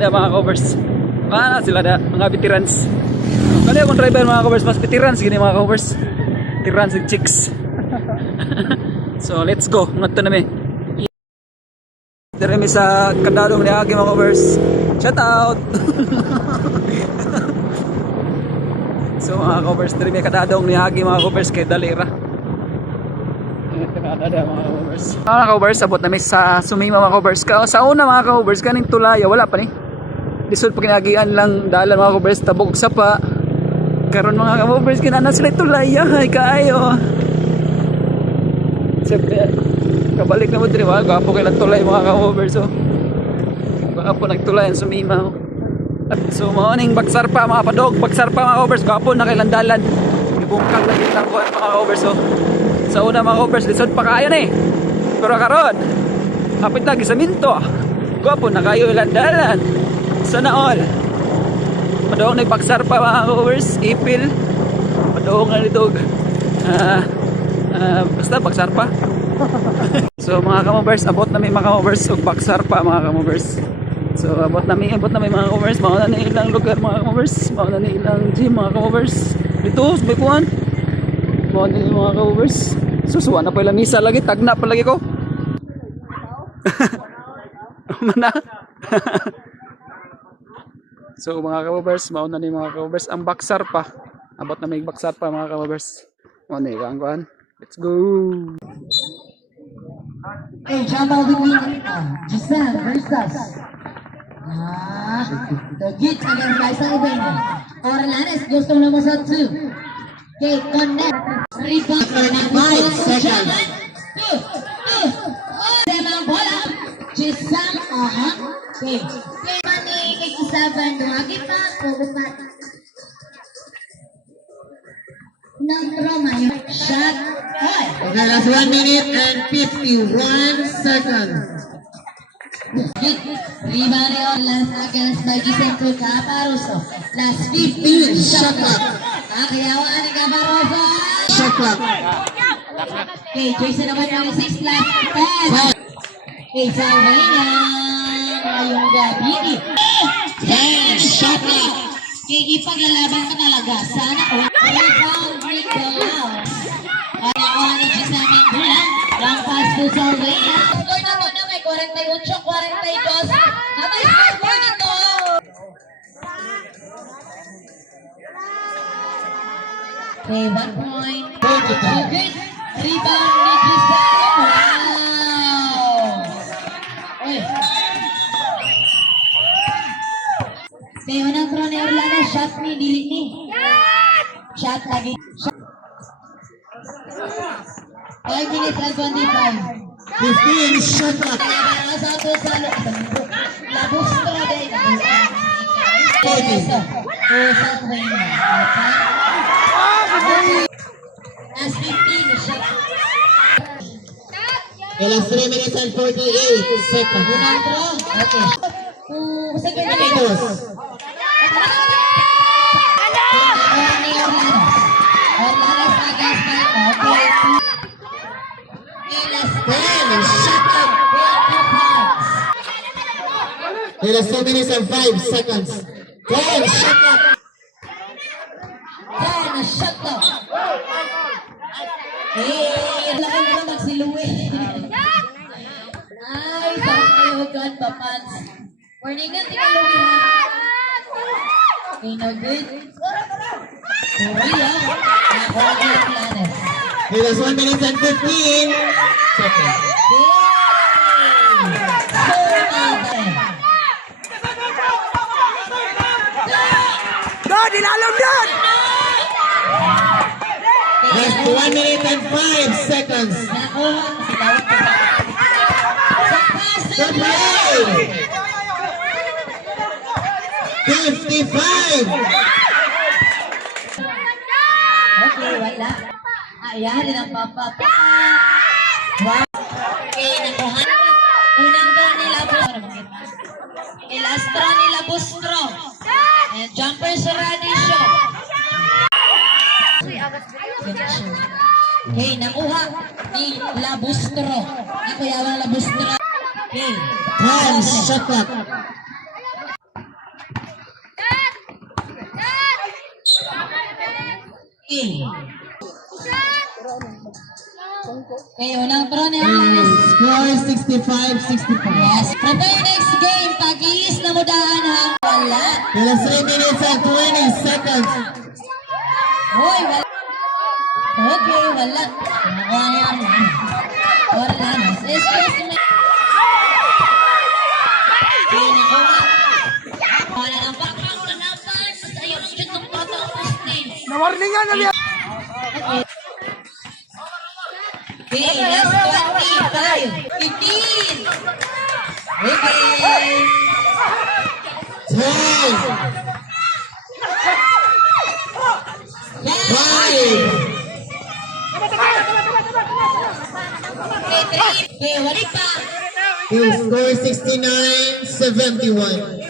na mga covers. Ano sila na mga veterans. Kali akong driver mga covers, mas veterans gini mga covers. Veterans and chicks. So let's go. Ngadto na mi. Dere mi sa kadalong ni Agi mga covers. Shout out. So mga covers, dere mi kadadong ni Agi mga covers kay Dalira. Mga covers, abot namin sa Sumima mga covers. Sa una mga covers, kaning Tulaya, wala pa ni. Lisod pa kinagian lang dalan mga covers, tabog sa pa. Karon mga covers, kinana sila Tulaya, ay kaayo. Siyempre, kabalik na mo din, mga gapo kailang tulay mga covers. So, gapo nagtulay ang Sumima. So, maoning bagsar pa mga padog, bagsar pa mga covers, gapo na kailang dalan. Ibungkag lagi lang ko mga covers. So, sa una mga covers, lisod pa kayo na eh. Pero karon, kapit lagi sa minto. Gwapo na kayo ilandalan. Sana all. Madoong nagpaksar pa mga covers, ipil. Madoong na nito. Basta paksar pa. So mga kamobers, abot na may mga kamobers ug paksar pa mga kamobers. So abot na may mga kamobers. Mauna na ilang lugar mga kamobers. Mauna na ilang gym mga kamobers. Dito, may kuhan. Mauna na mga kamobers. Susuwa na pa ilang misa lagi, tagna pa lagi ko. Mana? So mga kababers, mauna ni mga kababers ang baksar pa. Abot na may baksar pa mga kababers. Mauna yung kuhan. Let's go. Hey, Jamal between Giselle versus the Git against Liza Ubena. Orlanes gusto naman sa 2. Okay, connect. Rebound. 35 seconds. Demang bola. Giselle, okay. Mani, 87. Dumagi pa. Urupat. Nag-roma yung shot. Okay, last 1 minute and 51 seconds. Rebound Orlanes against by Giselle Caparoso. Last 15 shot clock. Kayawaan ni Caparoso. Shot clock. Okay, Jason naman 26 last 10. Okay, Salvalina. Ngayong gabi. 10 shot clock. Okay, ipaglalaban ka talaga. Sana ko. Rebound, rebound. Kaya ni Jason Mingula. Long pass to Salvalina. Score na muna may 48, 42. Natay score dito. Okay, 1 point. Okay, rebound ni Giselle. Wow! Uy. Okay, unang throw ni Orlana. Shot ni, dilig ni. Shot lagi. 5 minutes and 25. 15 shot clock. Satu salo. Labos to din. Usat rin. Last 15 shot. Okay, last 3 minutes and 48 seconds. Unang throw. Okay. Second minute. Minutes. Orlanes against my okay. 10 shot clock. Okay, last 2 minutes and 5 seconds. 10 shot clock. 10 shot clock. Laki na lang magsiluwi. Ay, sarap kayo God, papans. Warning na, tingalowi ha. Okay, no good. Korea, Korea Planes. Okay, last 1 minute and 15 seconds. God, ilalong yan! Last 1 minute and 5 seconds. Nakuha si Dawit. Good play! 55! Okay, wala. Ayan, din ang papapa. Wow. Okay, nakuha. Unang draw nila po. Okay, last draw nila Bustro. And jumper sa Radisho. Okay, nakuha ni Labustro. Nakuyawan Labustro. Okay. 10 shot clock. Okay, unang throw ni Alice. Score 65-65. Yes. Prepare next game. Pag-iis na mo daan ha. Wala. Okay, last 3 minutes and 20 seconds. Hoy, wala. Okay, wala. Wala. Excuse me. Okay, nakuha. Wala na pa. Wala na pa. Mas ayaw ng dyan ng bata ang poste. Nawarningan na niya. Okay, last 25. 15. Okay. 10. 5. Okay, wala pa. Okay, score 69-71.